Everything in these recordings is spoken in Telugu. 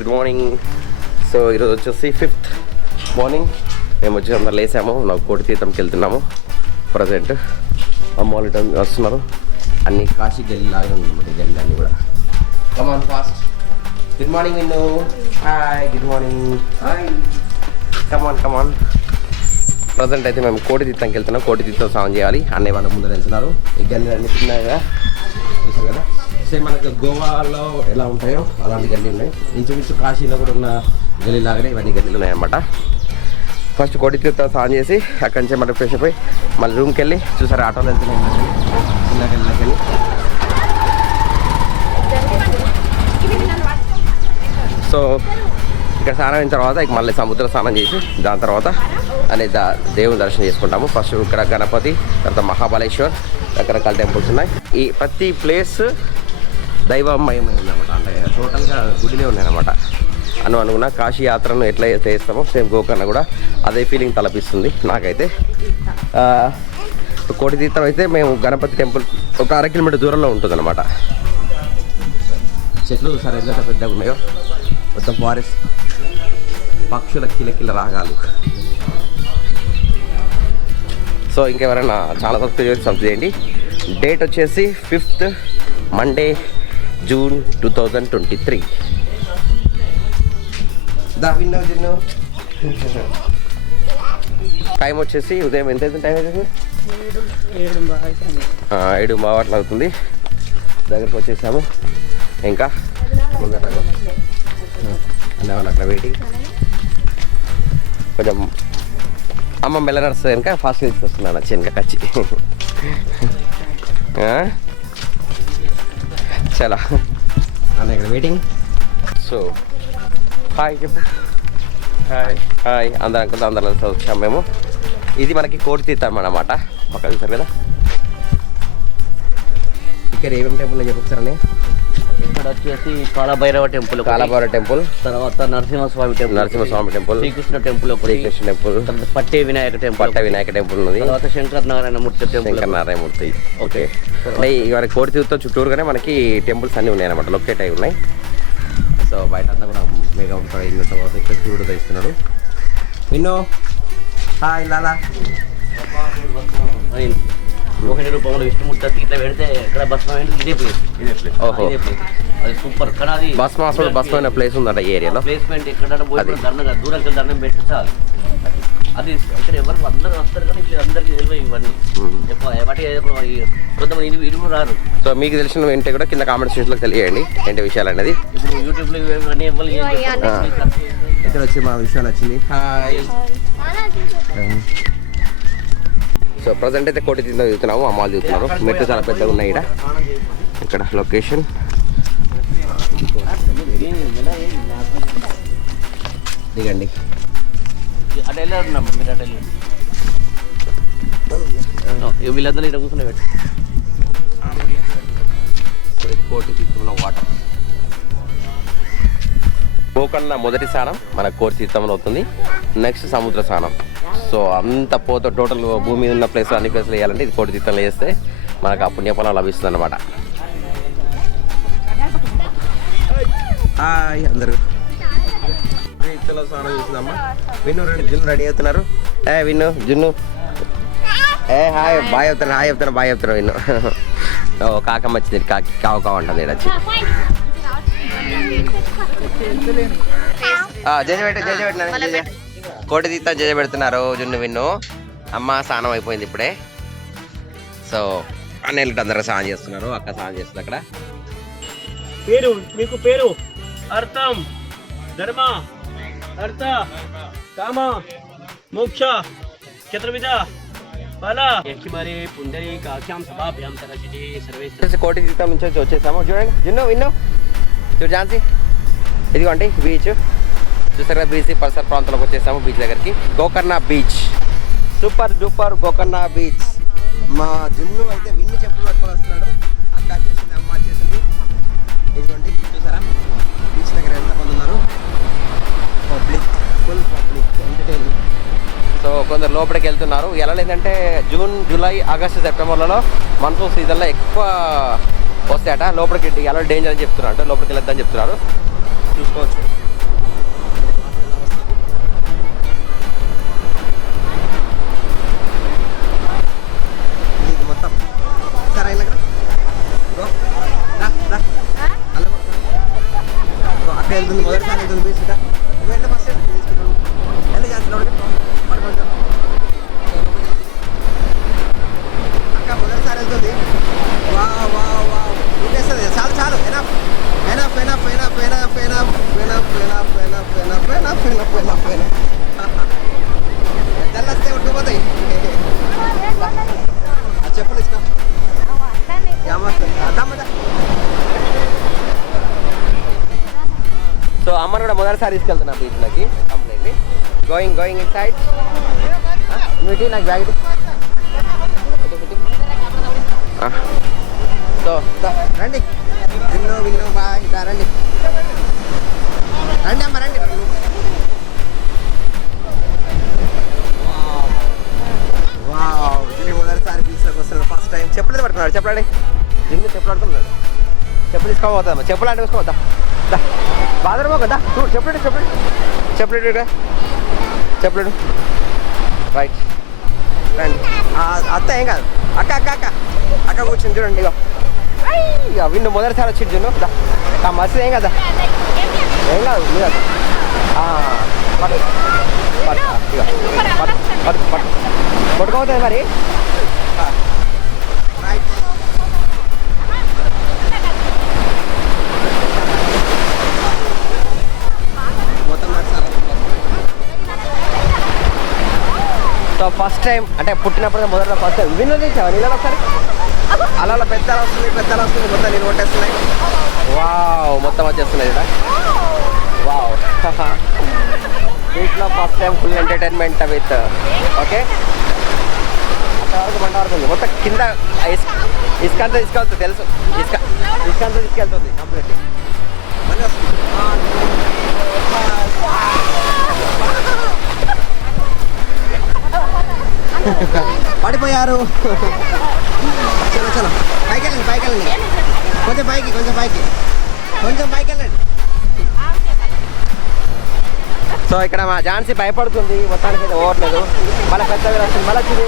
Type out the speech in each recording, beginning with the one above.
Good morning. సో ఈరోజు వచ్చేసి 5th మార్నింగ్. మేము వచ్చి అందరూ లేసాము. నాకు కోటి తీర్థంకి వెళ్తున్నాము. ప్రజెంట్ అమ్మ వాళ్ళు టైం వస్తున్నారు. అన్ని కాశీ గల్లి లాగా ఉందన్నమాట. గల్లి అన్నీ కూడా. Come on fast. Good morning Vinnu. Hi, good morning. Hi, come on. Present అయితే మేము కోటి తీర్థంకి వెళ్తున్నాం. కోటి తీర్థం స్నానం చేయాలి. అన్నయ్య వాళ్ళ ముందర వెళ్తున్నారు. ఈ గల్లి అన్నీ చిన్నగా చూసారు కదా. సేమ్ మనకు గోవాలో ఎలా ఉంటాయో అలాంటి గల్లీ ఉన్నాయి. ఇంచుమించు కాశీలో కూడా ఉన్న గల్లీ లాగానే ఇవన్నీ గల్లీలు ఉన్నాయన్నమాట. ఫస్ట్ కోటి తీర్థం స్నానం చేసి అక్కడి నుంచి మనం ఫ్రెష్ అయిపోయి మళ్ళీ రూమ్కి వెళ్ళి చూసారు ఆటోలో వెళ్తున్నాయి చిన్న గల్లీలోకి వెళ్ళి. సో ఇక్కడ స్నానం అయిన తర్వాత ఇక మళ్ళీ సముద్ర స్నానం చేసి దాని తర్వాత అనేది దేవుని దర్శనం చేసుకుంటాము. ఫస్ట్ ఇక్కడ గణపతి, తర్వాత మహాబలేశ్వర్, రకరకాల టెంపుల్స్ ఉన్నాయి. ఈ ప్రతి ప్లేస్ దైవమయమై ఉందన్నమాట. అంటే టోటల్గా గుడిలే ఉన్నాయన్నమాట. అనుకున్న కాశీ యాత్రను ఎట్లా చేస్తామో సేమ్ గోకర్ణ కూడా అదే ఫీలింగ్ తలపిస్తుంది నాకైతే. కోటి తీర్థం అయితే మేము గణపతి టెంపుల్ ఒక 1/2 కిలోమీటర్ దూరంలో ఉంటుందన్నమాట. చెట్లు సరే ఎంత పెద్దగా ఉన్నాయో, మొత్తం ఫారెస్ట్, పక్షుల కిలకిల రాగాలు. సో ఇంకెవరైనా చాలా సబ్స్క్రైబ్ చేయండి. డేట్ వచ్చేసి 5th మండే, జూన్ 2023. విన్నో టైం వచ్చేసి ఉదయం ఎంత అవుతుంది? టైం వచ్చేసి 7 అట్లా అవుతుంది. దగ్గరకు వచ్చేసాము. ఇంకా ముందర అన్న వాళ్ళు అక్కడ వెయిటింగ్. కొంచెం అమ్మ మెల్ల నడుస్తుంది కనుక ఫాస్ట్గా తీసుకొస్తున్నాను వచ్చి వెనక కచ్చి. చాలా అన్న ఇక్కడ వెయిటింగ్. సో హాయ్ చెప్పు. హాయ్ అందరం వచ్చాము మేము. ఇది మనకి కోటి తీర్థం అన్నమాట. పక్కన చూసారు కదా. ఇక్కడ ఏమేమి టెంపుల్ చెప్పొచ్చారని. ఇక్కడ వచ్చేసి కాలభైరవ టెంపుల్, తర్వాత నరసింహస్వామి టెంపుల్, శ్రీకృష్ణ టెంపుల్, పట్టే వినాయక టెంపుల్ ఉన్నది. తర్వాత శంకరనారాయణమూర్తి. ఓకే, ఇవాళ కోటి తీర్థం చుట్టూరుగానే మనకి టెంపుల్స్ అన్నీ ఉన్నాయి అన్నమాట. లొకేట్ అయి ఉన్నాయి. సో బయట అంతా కూడా మేఘా ఉంటాడు. ఇన్న తర్వాత ఇక్కడ చూడు తెస్తున్నాడు. విన్నో హాయ్ లాలా. 1 రూపాయలు విష్ణుమూర్తి ఇట్లా పెడితే ఇక్కడ భస్మం ఇదే ప్లేస్. ఓహో, అది సూపర్. కానీ అది భస్మైన ప్లేస్ ఉందంట ఈ ఏరియాలో. ప్లేస్మెంట్ ఎక్కడ దండం దూరం దండం పెట్టి చాలు. అది ఇక్కడ ఎవరు అందరూ వస్తారు కానీ ఇక్కడ అందరికీ తెలియదు ఇవన్నీ. వాటి కొంతమంది ఇరుగు రారు. సో మీకు తెలిసిన ఏంటంటే కూడా కింద కామెంట్ సెక్షన్లో తెలియండి ఏంటి విషయాలు అనేది. ఇప్పుడు యూట్యూబ్లో ఇవన్నీ ఇక్కడ వచ్చి మా విషయాలు వచ్చింది. హాయ్. సో ప్రజెంట్ అయితే కోటి తీర్థం చూస్తున్నాము. అమ్మాలు చూస్తున్నారు. మెట్లు చాలా పెద్దగా ఉన్నాయి ఇక్కడ లొకేషన్. దిగండి. వీళ్ళందరూ ఇక్కడ కూర్చునే పెట్టి కోటి తీర్థంలో వాటర్. గోకర్ణ మొదటి స్నానం మన కోటి తీర్థంలో అవుతుంది. నెక్స్ట్ సముద్ర స్నానం. సో అంత టోటల్ భూమి మీద ఉన్న ప్లేస్ అన్ని ప్లేస్లు వేయాలంటే ఇది కోటి తీర్థంలో వేస్తే మనకు ఆ పుణ్యఫలం లభిస్తుంది అన్నమాట. హాయ్ అందరూ. తీర్థంలో స్నానం చేసిందమ్మా. విన్ను జున్ను రెడీ అవుతున్నారు. విన్ను జున్ను హాయ్ బాయ్ చెప్తాను విన్ను. కాకమ్మ వచ్చింది. కావు అంటుంది వచ్చి. జయ కోటి తీర్థం జయ పెడుతున్నారు. జున్ను విన్ను. అమ్మ స్నానం అయిపోయింది ఇప్పుడే. సో అన్నయ్యలు అందరూ స్నానం చేస్తున్నారు. అక్క స్నానం చేస్తుంది అక్కడ. పేరు మీకు పేరు అర్థం ధర్మ అర్థ కామ మోక్ష చతుర్విధ ఫల యక్షిమరే పుండరీ కాఖ్యాం సభాభ్యాం తరచితే సర్వేశ్వర. కోటి తీర్థం నుంచి వచ్చేసాము. చూడండి జున్ను విన్ను చూడు ఝాన్సీ. ఇదిగోండి బీచ్ చూసారా. బీచ్ పరిసర ప్రాంతంలోకి వచ్చేసాము. బీచ్ దగ్గరికి. Gokarna beach super duper. Gokarna beach. మా జున్ను అయితే విన్ను చెప్పులు పట్టుకొని వస్తున్నాడు. అక్క వచ్చేసింది, అమ్మ వచ్చేసింది. ఇదిగోండి చూసారా బీచ్ దగ్గర ఎంతమంది ఉన్నారు. Public, full public, entertainment. So కొందరు లోపలికి వెళ్తున్నారు. ఎలా లేదంటే జూన్, జూలై, ఆగస్టు, సెప్టెంబర్లలో మాన్సూన్ సీజన్లో ఎక్కువ వస్తాయట. లోపలికి ఎలా డేంజర్ అని చెప్తున్నారు. అంటే లోపలికి వెళ్ళొద్దని చెప్తున్నారు. చూసుకోవచ్చు. ఫస్ట్ వెళ్తుంది, మొదటిసారి వెళ్తుంది బీచ్. వెళ్ళి ఫస్ట్ వెళ్ళి చేస్తున్నాడు అక్క, మొదటిసారి వెళ్తుంది. వా వా వా ఊపేస్తుంది. చాలు చాలు, enough enough enough enough enough enough enough enough enough enough enough enough enough enough. పెద్దలు వస్తే ఉట్టుకుపోతాయి. అది చెప్పులు ఇష్టం. సో అమ్మను కూడా మొదటిసారి తీసుకెళ్తున్నా బీచ్లోకి కంప్లీట్లీ. గోయింగ్ ఇన్ సైడ్ మీటి నాకు బ్యాగ్. సో రండి విన్ను బాయ్ రండి రండి అమ్మ రండి. వావ్ జిన్ని మొదటిసారి బీచ్లోకి వస్తున్నాడు, ఫస్ట్ టైం. చెప్పులు పడుతున్నాడు, చెప్పండి జిన్ని చెప్పులు ఆడుతున్నాడు. చెప్పులు తీసుకోపోతామ్మా, చెప్పులు అంటే తీసుకోవద్దా బాదరమో కదా. చూడు చెప్పులు రైట్ రండి. అత్త ఏం కాదు, అక్క కూర్చొని చూడండి. ఇక విన్ను మొదటిసారి వచ్చి జున్ను మస్తు ఏం కదా, ఏం కాదు పట్టుకోవుతుంది మరి. రైట్ సో ఫస్ట్ టైం అంటే పుట్టినప్పుడు మొదట ఫస్ట్ టైం విన్ను తీసావా నీళ్ళలో ఒకసారి. అలా పెద్దలు వస్తుంది మొత్తం నీళ్ళు కొట్టేస్తున్నాయి. వావ్ మొత్తం వచ్చేస్తున్నాయి ఇక్కడ. వావ్ వీటిలో first time full entertainment with okay. అంతవరకు మంట పడుతుంది మొత్తం కింద. ఇసుక అంతా తీసుకెళ్తుంది తెలుసు, ఇసుక అంతా తీసుకెళ్తుంది కంప్లీట్లీ. మళ్ళీ వస్తుంది. పడిపోయారు. చలో పైకి వెళ్ళండి కొంచెం పైకి వెళ్ళండి. సో ఇక్కడ మా ఝాన్సీ భయపడుతుంది, మొత్తానికి అయితే ఓవర్లేదు. మళ్ళీ పెద్దగా వస్తుంది, మళ్ళీ వచ్చింది.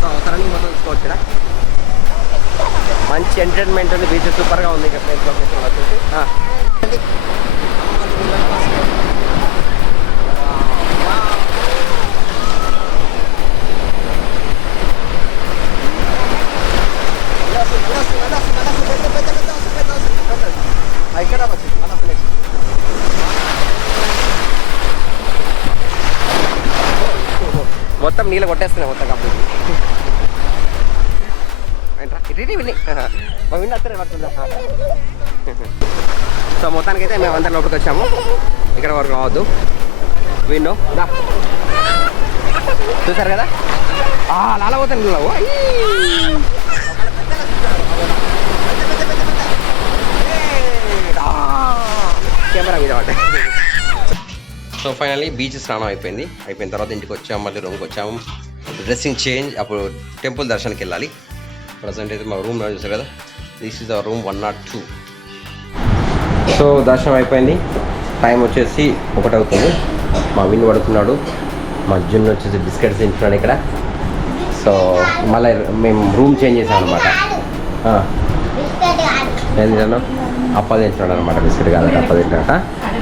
సో సరళి మొత్తం చూసుకోవచ్చు ఇక్కడ. మంచి ఎంటర్టైన్మెంట్ ఉంది, బీచ్ సూపర్గా ఉంది ఇక్కడ ప్లేస్ లొకేషన్ వచ్చేసి. మొత్తం నీళ్ళు కొట్టేస్తున్నాయి మొత్తం కంప్లీట్. సో మొత్తానికి అయితే మేము అందరం లోపలికి వచ్చాము. ఇక్కడ వరకు రావద్దు. విన్ను చూసారు కదా, లాలా పోతాను నీళ్ళు. కెమెరా మీద పడ్డాయి. సో ఫైనల్లీ బీచ్ స్నానం అయిపోయిన తర్వాత ఇంటికి వచ్చాము, మళ్ళీ రూమ్కి వచ్చాము, డ్రెస్సింగ్ చేంజ్. అప్పుడు టెంపుల్ దర్శనానికి వెళ్ళాలి. ప్రజెంట్ అయితే మా రూమ్ చూసారు కదా, this is our room 102. So దర్శనం అయిపోయింది, టైం వచ్చేసి 1 అవుతుంది. మా విన్ను పడుతున్నాడు, మా జున్ను వచ్చేసి బిస్కెట్స్ తింటున్నాడు ఇక్కడ. సో మళ్ళీ మేము రూమ్ చేంజ్ చేసాం అనమాట. ఏం తింటాను, అప్ప తింటున్నాడు అనమాట, బిస్కెట్ కాదు అప్ప తింటాడట.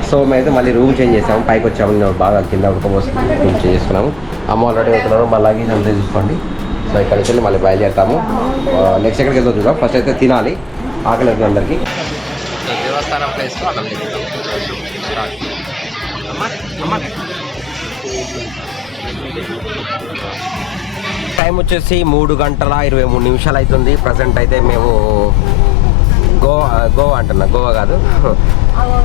సో మేమైతే మళ్ళీ రూమ్ చేంజ్ చేసాము, పైకి వచ్చాము, బాగా కింద ఉడకపోతుంది, రూమ్ చేంజ్ చేసుకున్నాము. అమ్మ ఆల్రెడీ వెళ్తున్నారు, మా లగేజ్ అంతా చూసుకోండి. సో ఇక్కడికి వెళ్ళి మళ్ళీ బయలుదేరుతాము. నెక్స్ట్ ఎక్కడికి వెళ్తాం చూద్దాం, ఫస్ట్ అయితే తినాలి, ఆకలి అవుతుంది అందరికీ. దేవస్థానం ప్లేస్లో అన్నం టైం వచ్చేసి 3:23 అవుతుంది. ప్రజెంట్ అయితే మేము గోవా అంటున్నా, గోవా కాదు,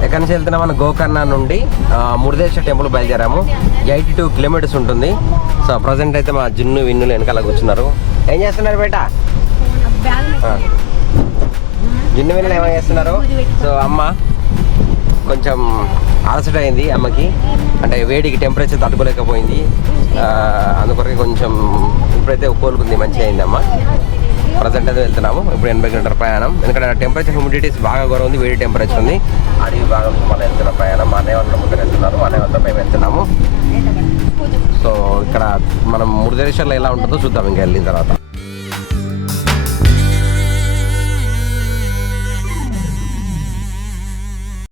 ఎక్కడి నుంచి వెళ్తున్నాం మన గోకర్ణ నుండి మురుదేశ్వర టెంపుల్ బయలుదేరాము. 82 కిలోమీటర్స్ ఉంటుంది. సో ప్రజెంట్ అయితే మా జున్ను విన్నులు వెనకాల కూర్చున్నారు. ఏం చేస్తున్నారు బేట? జున్ను విన్నులు ఏమేం చేస్తున్నారు? సో అమ్మ కొంచెం అలసట అయింది అమ్మకి, అంటే వేడికి టెంపరేచర్ తట్టుకోలేకపోయింది, అందుకొరకు కొంచెం ఇప్పుడైతే కోలుకుంది, మంచిగా అయింది అమ్మ. ప్రజెంట్ అయితే వెళ్తున్నాము ఇప్పుడు 80 కిలోమీటర్ ప్రయాణం. ఎందుకంటే టెంపరేచర్ హ్యూమిడిటీస్ బాగా గౌరవం ఉంది, వేడి టెంపరేచర్ ఉంది, అది బాగా మళ్ళీ వెళ్తున్న ప్రయాణం. మా అన్నయ్య వాళ్ళ ముందు వెళ్తున్నారు, అన్నయ్య వాళ్ళతో మేము వెళ్తున్నాము. సో ఇక్కడ మనం మురుదేశ్వర్లో ఎలా ఉంటుందో చూద్దాం ఇంకా వెళ్ళిన తర్వాత.